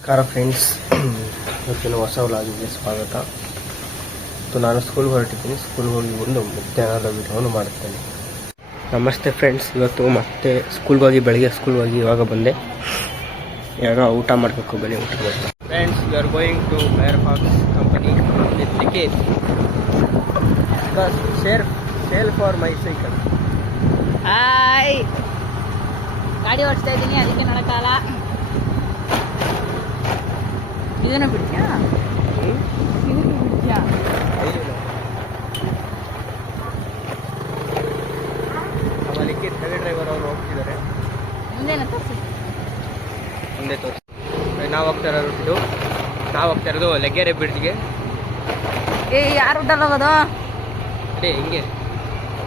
ನಮಸ್ಕಾರ ಫ್ರೆಂಡ್ಸ್, ಇವತ್ತಿನ ಹೊಸ ವ್ಲಾಗಿಗೆ ಸ್ವಾಗತ. ನಾನು ಸ್ಕೂಲ್ಗೆ ಹೊರಟಿದ್ದೀನಿ. ಸ್ಕೂಲ್ಗೆ ಹೋಗಿ ಒಂದು ಮಧ್ಯಾಹ್ನದ ವಿಡಿಯೋವನ್ನು ಮಾಡುತ್ತೇನೆ. ನಮಸ್ತೆ ಫ್ರೆಂಡ್ಸ್, ಇವತ್ತು ಮತ್ತೆ ಸ್ಕೂಲ್ಗೆ ಹೋಗಿ ಬೆಳಗ್ಗೆ ಸ್ಕೂಲ್ಗೆ ಹೋಗಿ ಇವಾಗ ಬಂದೆ. ಇವಾಗ ಊಟ ಮಾಡಬೇಕು. ಬನ್ನಿ ಊಟ ಮಾಡ್ತೀನಿ. Friends, we are going to Firefox company with ticket because sale for my cycle. Hi, ಗಾಡಿ ಓಡಿಸ್ತಾ ಇದ್ದೀನಿ, ಅದಕ್ಕೆ ನೋಡೋಕ್ಕಾಗಲ್ಲ. ಇದನ್ನು ಬಿಡ್ತೀಯಾ? ನಮ್ಮ ಲಿಖಿತ್ ಹೆವಿ ಡ್ರೈವರ್ ಅವರು ಹೋಗ್ತಿದ್ದಾರೆ. ಮುಂದೇನ ತೋರಿಸಿ, ಮುಂದೆ ತೋರಿಸಿ. ನಾವು ಹೋಗ್ತಾ ಇರೋದು ಲೆಗ್ಗೆರೆ ಬ್ರಿಡ್ಜ್ಗೆ. ಯಾರು ಊಟಲ್ಲ ಹೋಗೋದು? ಅದೇ ಹಿಂಗೆ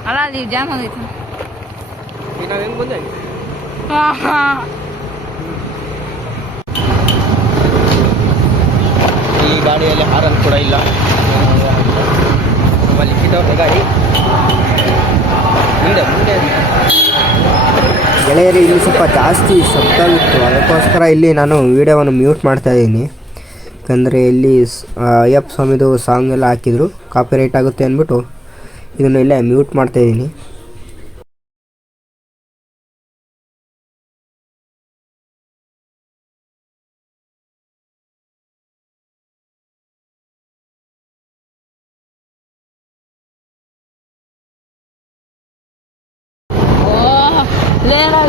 ಅಲ್ಲ, ಅಲ್ಲಿ ಜಾಮ್ ಆಗೈತೆ. ಈಗ ನಾವು ಹೆಂಗೆ ಬಂದೆ? ಈ ಗಾಡಿಯಲ್ಲಿ ಹಾರನ್ ಕೂಡ ಇಲ್ಲ. ನಮ್ಮ ಲಿಖಿತ್ ಅವ್ರ ಗಾಡಿ ಮುಂದೆ ಗೆಳೆಯರಿ, ಇಲ್ಲಿ ಸ್ವಲ್ಪ ಜಾಸ್ತಿ ಶಬ್ದವಿತ್ತು. ಅದಕ್ಕೋಸ್ಕರ ಇಲ್ಲಿ ನಾನು ವಿಡಿಯೋವನ್ನು ಮ್ಯೂಟ್ ಮಾಡ್ತಾ ಇದ್ದೀನಿ. ಯಾಕಂದರೆ ಇಲ್ಲಿ ಅಯ್ಯಪ್ಪ ಸ್ವಾಮಿದು ಸಾಂಗ್ ಎಲ್ಲ ಹಾಕಿದ್ರು, ಕಾಪಿರೈಟ್ ಆಗುತ್ತೆ ಅಂದ್ಬಿಟ್ಟು ಇದನ್ನು ಇಲ್ಲೇ ಮ್ಯೂಟ್ ಮಾಡ್ತಾ ಇದ್ದೀನಿ.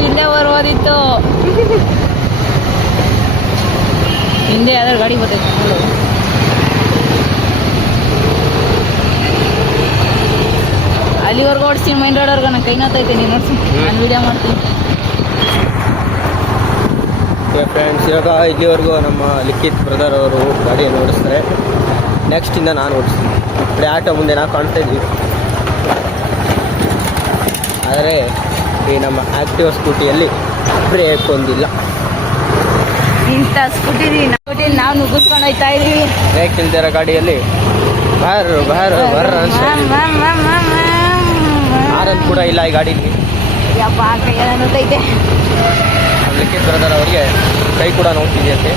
ಇಲ್ಲೇ ಬರೋದಿತ್ತು. ಹಿಂದೆ ಯಾವ್ದಾರು ಗಾಡಿ ಬರ್ತೈತೆ ನೋಡು. ಅಲ್ಲಿವರೆಗೂ ಓಡಿಸ್ತೀನಿ, ಮೈನ್ ರೋಡ್ವರೆಗೂ. ನಾನು ಕೈ ನೋತೈತೆ, ನೀನು ನೋಡ್ಸಿ, ನಾನು ವೀಡಿಯೋ ಮಾಡ್ತೀನಿ. ಫ್ರೆಂಡ್ಸ್, ಇವಾಗ ಇಲ್ಲಿವರೆಗೂ ನಮ್ಮ ಲಿಖಿತ್ ಬ್ರದರ್ ಅವರು ಗಾಡಿಯನ್ನು ಓಡಿಸ್ತಾರೆ. ನೆಕ್ಸ್ಟಿಂದ ನಾನು ಓಡಿಸ್ತೀನಿ. ಇಪ್ಪಡೆ ಆಟೋ ಮುಂದೆ ನಾವು ಕಾಣ್ತಾ ಇದ್ವಿ. ಆದರೆ ಈ ನಮ್ಮ ಆ್ಯಕ್ಟಿವ್ ಸ್ಕೂಟಿಯಲ್ಲಿ ಬ್ರೇಕ್ ಒಂದಿಲ್ಲ. ಇಂಥ ಸ್ಕೂಟಿಲಿ ನಾವು ನುಗ್ಗಿಸ್ಕೊಂಡು ಹೋಗ್ತಾ ಇದೀವಿ. ಬ್ರೇಕ್ ಇಲ್ದಿರೋ ಗಾಡಿಯಲ್ಲಿ ಆರನ್ ಕೂಡ ಇಲ್ಲ ಈ ಗಾಡೀಲಿ. ಯಪ್ಪ, ಕೈ ಎಲ್ಲ ನೋತೈತೆ. ಲಿಖಿತ್ ಬ್ರದರ್ ಅವರಿಗೆ ಕೈ ಕೂಡ ನೋಡ್ತಿದೆಯಂತೆ.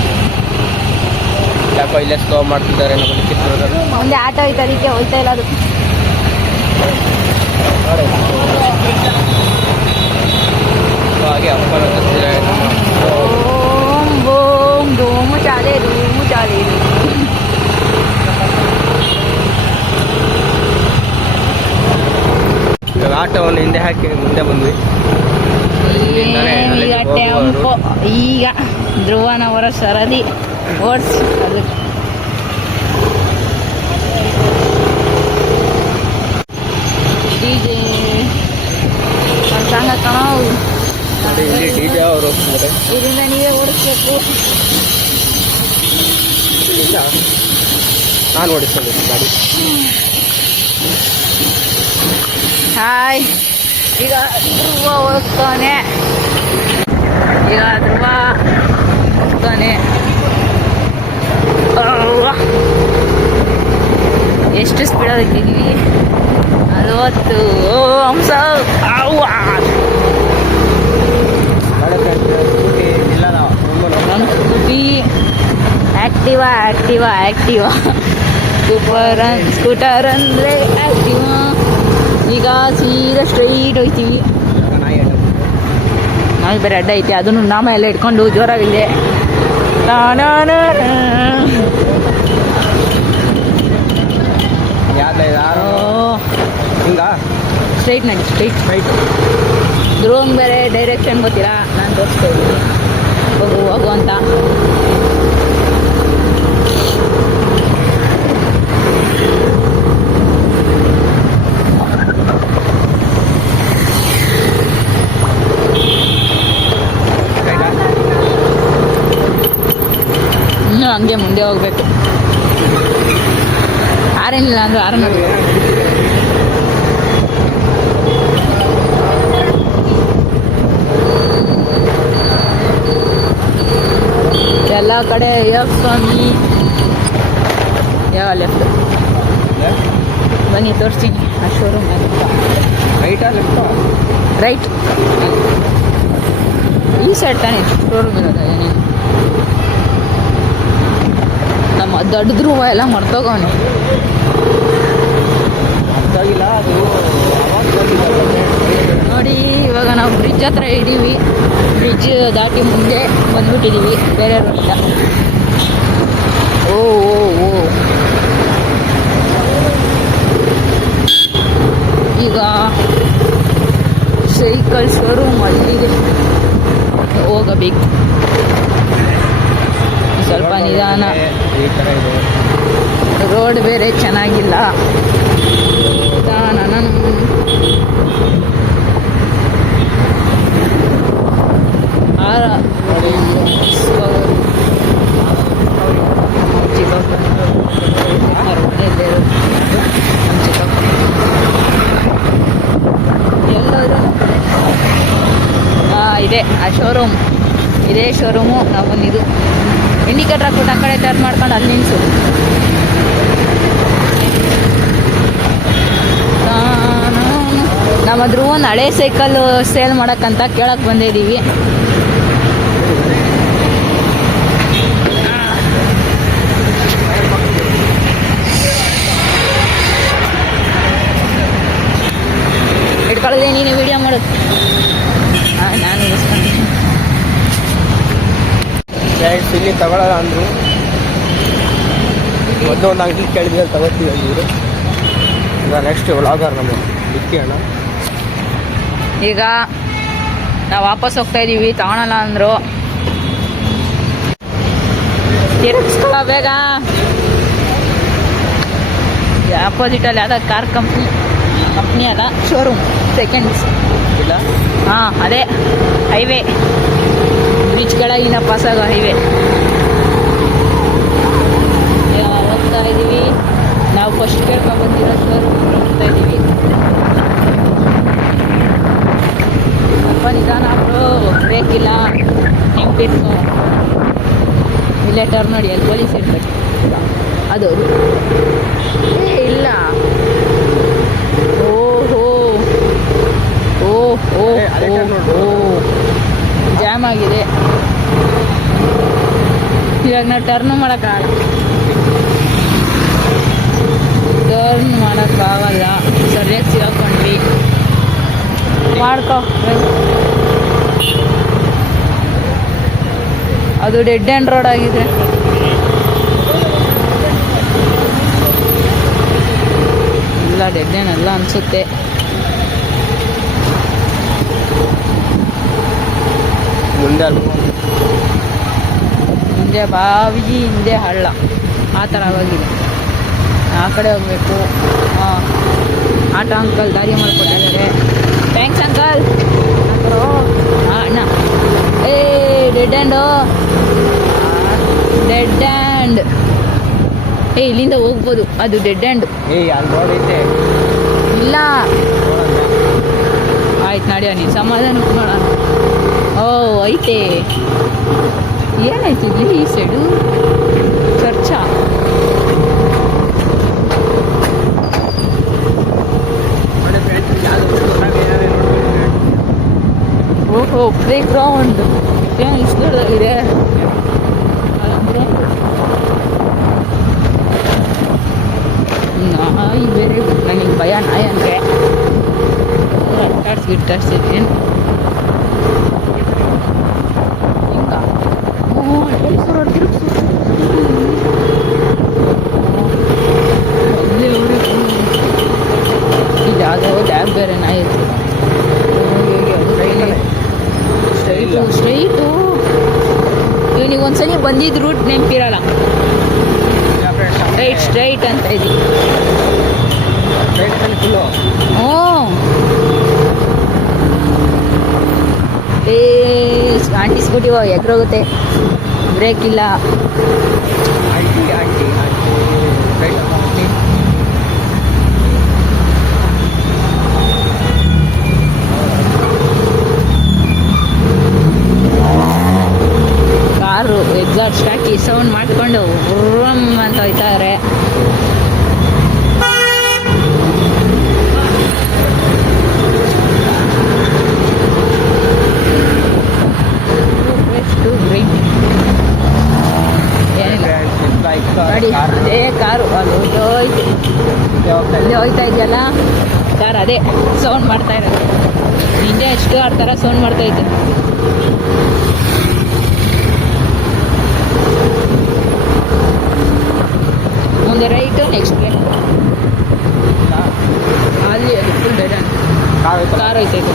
ಯಾಕೋ ಇಲ್ಲೇ ಸ್ಲೋ ಮಾಡ್ತಿದ್ದಾರೆ ನಮ್ಮ ಲಿಖಿತ್ ಬ್ರದರ್. ಮುಂದೆ ಆಟೋ ಐತೆ, ಅದಕ್ಕೆ ಹೋಗ್ತಾ ಇಲ್ಲ ಅದು. ಹಾಗೆ ಅಪ್ಪನ ಹತ್ತಿರ ನಮ್ಮ ಓಂ ಬೋಂ ಡೋಮು ಚಾಲೆ ರೂಮು ಚಾಲೆ. ಇವಾಗ ಆಟೋವನ್ನು ಹಿಂದೆ ಹಾಕಿ ಮುಂದೆ ಬಂದ್ವಿ. ಈಗ ಟೆಂಪೋ, ಈಗ ಧ್ರುವನವರ ಸರದಿ ಓಡಿಸಿ ಅದಕ್ಕೆ ಡಿಜೆ ಸಂಘ ಕಣೋ. ಇಲ್ಲಿ ಡಿಜೆ ಅವರು ಹೋಗ್ತಿದ್ದಾರೆ. ಇದರಿಂದ ನೀವೇ ಓಡಿಸ್ಬೇಕು. ಇಲ್ಲಿಂದ ನಾನು ಓಡಿಸ್ಕೋಬೇಕು ಗಾಡಿ. ಹಾಯ್, ಈಗ ಧ್ರುವ ಹೋಗ್ತಾನೆ. ಎಷ್ಟು ಸ್ಪೀಡ್ ಆಗಿದ್ದೀವಿ? 40 ಅಂಶ. ನಮ್ಮ ಸ್ಕೂಟಿ ಆ್ಯಕ್ಟಿವಾ ಸ್ಕೂಟರ್ ಅಂದರೆ ಆ್ಯಕ್ಟಿವಾ. ಈಗ ಸೀದಾ ಸ್ಟ್ರೈಟ್ ಹೋಗ್ತೀವಿ. ನಾಯಿ ಬೇರೆ ಅಡ್ಡ ಐತೆ, ಅದನ್ನು ನಾಮ ಎಲ್ಲ ಇಟ್ಕೊಂಡು ಜೋರಾಗಿದೆ. ಸ್ಟ್ರೈಟ್ ನಡಿ, ಸ್ಟ್ರೈಟ್. ಧ್ರುವಂಗೆ ಬೇರೆ ಡೈರೆಕ್ಷನ್ ಗೊತ್ತಿಲ್ಲ, ನಾನು ತೋರಿಸ್ತಾ ಇದ್ದೀನಿ. ಹೋಗು ಅಂತ. ಇನ್ನೂ ಹಂಗೆ ಮುಂದೆ ಹೋಗ್ಬೇಕು. ಆರೇನಿಲ್ಲ ಅಂದ್ರೆ ಆರನದು. ಎಲ್ಲ ಕಡೆ ಸ್ವಾಮಿ. ಯಾವ ಲೆಫ್ಟ್ ಬನ್ನಿ ತೋರಿಸ್ತೀನಿ. ಆ ಶೋರೂಮ್ ರೈಟ್. ಈ ಸೈಡ್ ತಾನೇ ಶೋರೂಮ್ ಇರೋದು. ಏನೇನು ದೊಡ್ಡ ಧ್ರುವ ಎಲ್ಲ ಮರ್ತೋಗವನು. ಅರ್ಥಾಗಿಲ್ಲ ಅದು ಅವಾಗ ಬಂದಿದ್ದಾರೆ. ನೋಡಿ ಇವಾಗ ನಾವು ಬ್ರಿಡ್ಜ್ ಹತ್ರ ಇದ್ದೀವಿ. ಬ್ರಿಡ್ಜ್ ದಾಟಿ ಮುಂದೆ ಬಂದ್ಬಿಟ್ಟಿದ್ದೀವಿ ಬೇರೆ ರೋಡಿಂದ. ಓ ಓ ಓ ಈಗ ಸೈಕಲ್ ಶೋರೂಮ್ ಅಲ್ಲಿಗೆ ಹೋಗಬೇಕು. ಸ್ವಲ್ಪ ನಿಧಾನ, ಈ ಥರ ಇದೆ. ರೋಡ್ ಬೇರೆ ಚೆನ್ನಾಗಿಲ್ಲ. ನಾನು ಎಲ್ಲರೂ ಇದೆ ಆ ಶೋರೂಮ್. ಇದೇ ಶೋರೂಮು. ನಾವು ಬಂದಿದ್ದು ಇಂಡಿಕೇಟರ್ ಹಾಕ್ಬಿಟ್ಟು ಆ ಕಡೆ ಟರ್ನ್ ಮಾಡ್ಕೊಂಡು ಅಲ್ಲಿ ನಿಲ್ಸು. ನಮ್ಮ ಧ್ರುವನ್ ಹಳೆ ಸೈಕಲ್ ಸೇಲ್ ಮಾಡೋಕ್ಕಂತ ಕೇಳಕ್ಕೆ ಬಂದಿದ್ದೀವಿ. ಇಟ್ಕೊಳ್ಳೋದೇ ನೀನು ವಿಡಿಯೋ ಮಾಡೋದು. ನಾನು ಫ್ರೆಂಡ್ಸ್ ಇಲ್ಲಿ ತಗೊಳ್ಳೋಲ್ಲ ಅಂದರು. ಮೊದಲು ಒಂದು ಅಂಗಡಿ ಕೇಳಿದ್ರೆ ತಗೋತೀವಿ ಅಂದಿದ್ರು. ಈಗ ನೆಕ್ಸ್ಟ್ ವ್ಲಾಗರ್ ನಮ್ಮ ಬಿಕ್ಕಿ ಅಣ್ಣ. ಈಗ ನಾವು ವಾಪಸ್ ಹೋಗ್ತಾ ಇದ್ದೀವಿ. ತಗೊಳಲ್ಲ ಅಂದರು. ತಿರುಗಿಸ್ಕೊಳ್ಳೋ ಬೇಗ. ಆಪೋಸಿಟಲ್ಲಿ ಯಾವುದೋ ಕಾರ್ ಕಂಪ್ನಿ ಅಲ್ಲ, ಶೋರೂಮ್ ಸೆಕೆಂಡ್ಸ್ ಇಲ್ಲ. ಹಾಂ ಅದೇ ಹೈವೇ, ಬ್ರಿಡ್ಜ್ ಕೆಳಗಿನ ಪಾಸಾಗೋ ಹೈವೇ ಹೋಗ್ತಾ ಇದ್ದೀವಿ. ನಾವು ಫಸ್ಟ್ ಕೇಳ್ಕೊಂಡ್ಬಂದಿರೋ ಶೋರೂಮ್ ಹೋಗ್ತಾ ಇದ್ದೀವಿ. ಸ್ವಲ್ಪ ನಿಧಾನ ಬ್ರೋ, ಬ್ರೇಕ್ ಇಲ್ಲ, ನೆಂಪಿರ್ಕೊ. ಇಲ್ಲೇ ಟರ್ನ್ ನೋಡಿ, ಅಲ್ಲಿ ಪೊಲೀಸ್ ಇರ್ಬೇಕು. ಅದು ಇಲ್ಲ. ಓಹೋ ಓಹೋ ಓ ಜಾಮ್ ಆಗಿದೆ. ಇವಾಗ ನಾವು ಟರ್ನ್ ಮಾಡೋಕ್ಕಾಗಲ್ಲ. ಸರಿಯಾಗಿ ಸಿಗಾಕೊಂಡ್ವಿ. ಮಾಡ್ಕೊ. ಅದು ಡೆಡ್ ಎಂಡ್ ರೋಡ್ ಆಗಿದೆ. ಇಲ್ಲ ಡೆಡ್ ಎಂಡ್ ಅಲ್ಲ ಅನ್ಸುತ್ತೆ. ಮುಂದೆ ಬಾವಿ, ಹಿಂದೆ ಹಳ್ಳ, ಆ ಥರ ಆಗೋಗಿದೆ. ಆ ಕಡೆ ಹೋಗ್ಬೇಕು. ಹಾಂ, ಆಟೋ ಅಂಕಲ್ ದಾರಿ ಮಾಡಿಕೊಟ್ಟಿದ್ದಾರೆ. Thanks uncle. ಅಣ್ಣ ಏ ಡೆಡ್ ಎಂಡು, ಡೆಡ್ ಎಂಡ್. ಇಲ್ಲಿಂದ ಹೋಗ್ಬೋದು, ಅದು ಡೆಡ್ ಎಂಡ್. ಇಲ್ಲ ಆಯ್ತು ನಡಿಯೋ, ನೀನು ಸಮಾಧಾನಕ್ಕೆ ನೋಡೋಣ. ಓ ಐತೆ. ಏನಾಯ್ತು ಇಲ್ಲಿ ಈ ಸೈಡು ಚರ್ಚ. ಓಹೋ ಪ್ಲೇ ಗ್ರೌಂಡ್ ಏನು ಇಷ್ಟು ದೊಡ್ಡದಾಗಿದೆ ಅಂದರೆ. ನಾಯಿ ಬೇರೆ, ನನಗೆ ಭಯ ನಾಯಿ ಅಂದರೆ. ಅಟ್ಟಾಡ್ಸಿದ್ದೀನಿ ಹಿಂಗ. ತಿರುಗಿಸು. ಇದು ಯಾವುದೋ ಡ್ಯಾಬ್ ಬೇರೆ ನಾಯಿ. ಸ್ಟ್ರೈಟು ಇವನಿಗೆ ಒಂದ್ಸಲಿ ಬಂದಿದ್ದು ರೂಟ್ ನೆನಪಿರಲ್ಲ. ಸ್ಟ್ರೈಟ್ ಅಂತ ಇದೆ. ಹ್ಞೂ ಆಂಟಿ ಸ್ಕೂಟಿ ಎಗ್ರೋಗುತ್ತೆ, ಬ್ರೇಕ್ ಇಲ್ಲ. ಕಾರು ಎಕ್ಸಾಸ್ಟ್ ಹಾಕಿ ಸೌಂಡ್ ಮಾಡಿಕೊಂಡು ಉರ್ರಮ್ ಅಂತ ಹೋಯ್ತಾರೆ. ಗಾಡಿ ಅದೇ ಕಾರು ಅಲ್ಲಿ ಹೋಯ್ತು ಅಲ್ಲಿ ಹೋಯ್ತಾ ಇದೆಯಲ್ಲ ಕಾರ್ ಅದೇ ಸೌಂಡ್ ಮಾಡ್ತಾ ಇರೋದು ನಿಂದೆ ಎಷ್ಟು ಆ ಥರ ಸೌಂಡ್ ಮಾಡ್ತಾ ಇದ್ದೆ. ಮುಂದೆ ರೈಟು ನೆಕ್ಸ್ಟ್ ಲೆಫ್ಟ್ ಅಲ್ಲಿ ಫುಲ್ ಡೆಡ್ ಕಾರ್ ಹೋಯ್ತೈತೆ.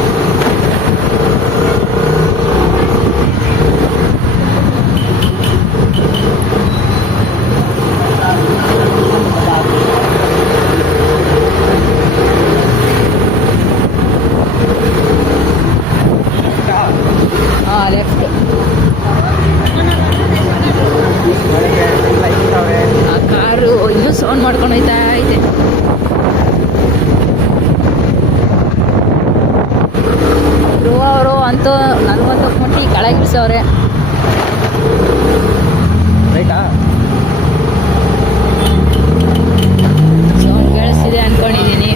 ಹಾಂ ಲೆಫ್ಟ್ ಆ ಕಾರು ಇನ್ನೂ ಸೌಂಡ್ ಮಾಡ್ಕೊಂಡು ಹೋಯ್ತಾ ಐತೆ. ಧ್ರುವ ಅವರು ಅಂತೂ 40 ಮಟ್ಟಿ ಕೆಳಗಿಳಿಸವ್ರೆ. ಸೌಂಡ್ ಕೇಳಿಸ್ತಿದೆ ಅಂದ್ಕೊಂಡಿದ್ದೀನಿ.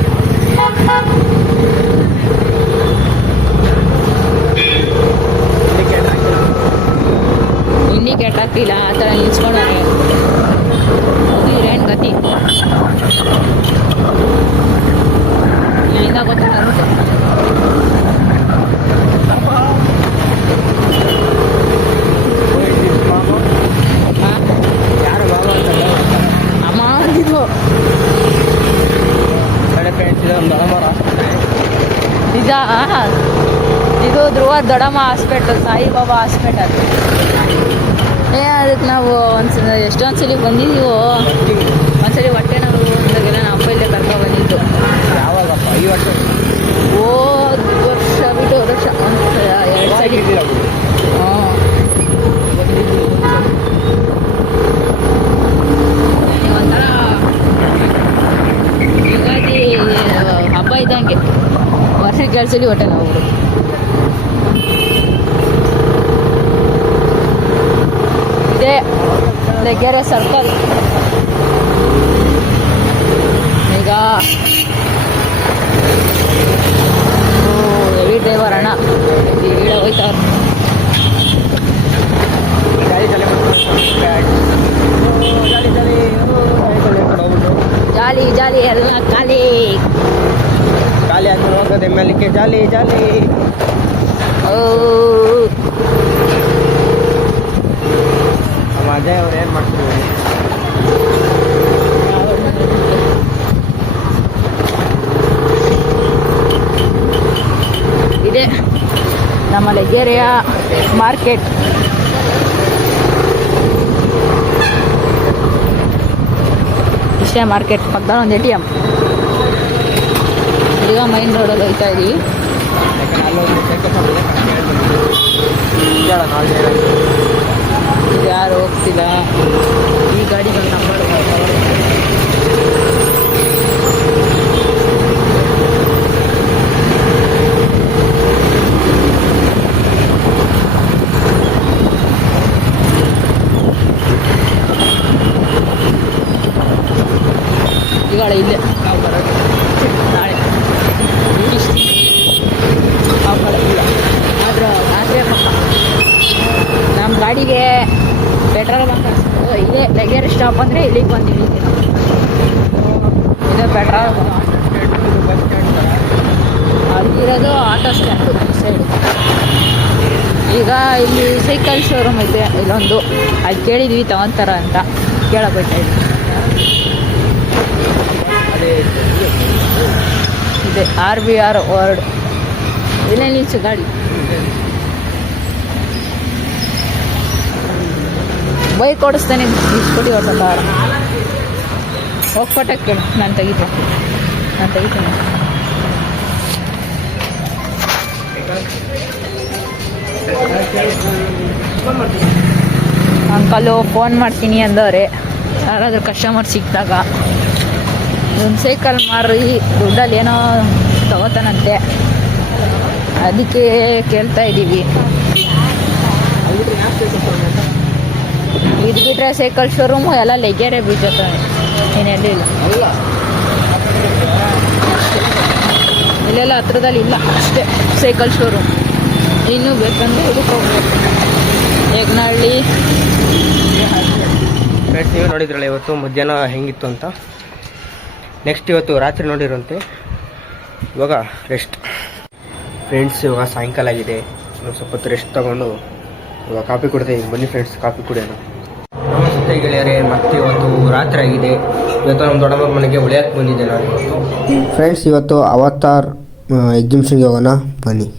ಇಂಡಿಕೇಟ್ ಆಗ್ತಿಲ್ಲ ಆ ಥರ ನಿಲ್ಸ್ಕೊಂಡವ್ರೆ. ಇರೇನು ಗತಿ ಇಲ್ಲಿಂದ ಗೊತ್ತಾಗುತ್ತೆ. ಅಮ್ಮ ಇದು ನಿಜ. ಇದು ಧ್ರುವ ದೊಡ್ಡಮ್ಮ ಹಾಸ್ಪಿಟಲ್, ಸಾಯಿಬಾಬಾ ಹಾಸ್ಪಿಟಲ್. ಅದಕ್ಕೆ ನಾವು ಎಷ್ಟೊಂದು ಸಲ ಬಂದಿದ್ದೀವೋ. ಒಂದ್ಸಲಿ ಹೊಟ್ಟೆ ನಾವು ಅಂದಾಗೆಲ್ಲ ನಮ್ಮ ಅಪ್ಪ ಇಲ್ಲೇ ಕರ್ಕೊಂಡು ಬಂದಿದ್ದು. ಯಾವಾಗಪ್ಪ? ಈ ವರ್ಷ ವರ್ಷ ಬಿಟ್ಟು ವರ್ಷ 2 ಸಲ. ಹಾಂ ಒಂಥರ ಯುಗಾದಿ ಹಬ್ಬ ಇದ್ದಂಗೆ ವರ್ಷಕ್ಕೆ 2 ಸಲ ಹೊಟ್ಟೆ ನಾವು ಇದೇ ಲೆಗ್ಗೆರೆ ಸರ್ಕಲ್. ಈಗ ಹೆವಿ ಡ್ರೈವರ್ ಅಣ್ಣ ಈಡ ಹೋಯ್ತವ್ರು. ಜಾಲಿ ಜಾಲಿ ಎಲ್ಲ ಖಾಲಿ ಖಾಲಿ ಆದ್ಮೇಲೆ ಹೋಗೋದೆ ಮೇಲಕ್ಕೆ ಜಾಲಿ ಜಾಲಿ. ಅಜಯ್ ಅವ್ರು ಏನು ಮಾಡ್ತಿದ್ರು? ಇದೆ ನಮ್ಮ ಲೆಗ್ಗೆರೆಯ ಮಾರ್ಕೆಟ್. ಇಷ್ಟೇ ಮಾರ್ಕೆಟ್ ಪಕ್ಕದಲ್ಲಿ ಒಂದು ATM. ಈಗ ಮೈನ್ ರೋಡಲ್ಲಿ ಹೋಗ್ತಾ ಇದ್ದೀವಿ. ಯಾರು ಹೋಗ್ತಿಲ್ಲ. ಈ ಗಾಡಿಗಳ ನಂಬರ್ ಈಗಳ ಇಲ್ಲೇ ನಾವು ಬರೋದು ನಾಳೆ ನಾವು ಬರೋದಿಲ್ಲ. ಆದ್ರೆ ರಾತ್ರಿ ಪಕ್ಕ ನಮ್ಮ ಗಾಡಿಗೆ ಪೆಟ್ರೋಲ್ ಬಂಕ್ ಇದೇ ಲೆಗ್ಗೆರೆ ಸ್ಟಾಪ್ ಅಂದರೆ ಇಲ್ಲಿಗೆ ಬಂದು ಇಳಿತೀವಿ ನಾವು. ಇದೇ ಪೆಟ್ರೋಲ್ ಅಲ್ಲಿರೋದು ಆಟೋ ಸ್ಟ್ಯಾಂಡು ಸೈಡು. ಈಗ ಇಲ್ಲಿ ಸೈಕಲ್ ಶೋರೂಮ್ ಐತೆ ಇಲ್ಲೊಂದು, ಅದು ಕೇಳಿದ್ವಿ ತಗೊಂತಾರ ಅಂತ ಕೇಳಬೇಕಾಯ್ತು. ಇದೆ RBR ವಾರ್ಡ್. ಇಲ್ಲೇ ನಿಲ್ಸು ಗಾಡಿ. ಬೈಕ್ ಓಡಿಸ್ತಾನೆ ಇಸ್ಕೊಟ್ಟು ಹೊರಟಾರ. ಹೋಗ್ಕೊಟ್ಟಕ್ಕೆ ಕೇಳು, ನಾನು ತೆಗಿತೇನೆ. ಅಂಕಲು ಫೋನ್ ಮಾಡ್ತೀನಿ ಅಂದವ್ರೆ ಯಾರಾದರೂ ಕಸ್ಟಮರ್ ಸಿಕ್ಕಿದಾಗ. ಒಂದು ಸೈಕಲ್ ಮಾರಿ ದುಡ್ಡಲ್ಲಿ ಏನೋ ತಗೋತಾನಂತೆ, ಅದಕ್ಕೆ ಕೇಳ್ತಾ ಇದ್ದೀವಿ. ಇದು ಬಿಟ್ಟರೆ ಸೈಕಲ್ ಶೋರೂಮು ಎಲ್ಲ ಲೆಗ್ಗೆರೆ ಬೀಳ್ತದೆ, ಏನೆಲ್ಲ ಇಲ್ಲ ಅಷ್ಟೇ. ಇಲ್ಲೆಲ್ಲ ಹತ್ರದಲ್ಲಿ ಇಲ್ಲ ಅಷ್ಟೇ ಸೈಕಲ್ ಶೋರೂಮ್. ಇನ್ನೂ ಬೇಕಂದ್ರೆ ಇದಕ್ಕೆ ಹೋಗ್ಬೇಕು. ಯಜ್ಞಹಳ್ಳಿ ಫ್ರೆಂಡ್ಸ್ ನೀವೇ ನೋಡಿದ್ರಲ್ಲ ಇವತ್ತು ಮಧ್ಯಾಹ್ನ ಹೆಂಗಿತ್ತು ಅಂತ. ನೆಕ್ಸ್ಟ್ ಇವತ್ತು ರಾತ್ರಿ ನೋಡಿರಂತೆ. ಇವಾಗ ರೆಸ್ಟ್ ಫ್ರೆಂಡ್ಸ್. ಇವಾಗ ಸಾಯಂಕಾಲ ಆಗಿದೆ. ಸ್ವಲ್ಪ ಹೊತ್ತು ರೆಸ್ಟ್ ತಗೊಂಡು ಇವಾಗ ಕಾಫಿ ಕುಡ್ತೀನಿ. ಬನ್ನಿ ಫ್ರೆಂಡ್ಸ್ ಕಾಫಿ ಕುಡಿಯೋಣ. ನಮಸ್ತೆ ಗೆಳೆಯರೇ, ಮತ್ತೆ ಇವತ್ತು ರಾತ್ರಿ ಆಗಿದೆ. ಇವತ್ತು ನಮ್ಮ ದೊಡ್ಡಮ್ಮ ಮನೆಗೆ ಉಳಿಯಕ್ಕೆ ಬಂದಿದ್ದೆ ನಾನು. ಫ್ರೆಂಡ್ಸ್ ಇವತ್ತು ಅವತಾರ್ ಎಕ್ಸಿಬಿಷನ್ಗೆ ಹೋಗೋಣ ಬನ್ನಿ.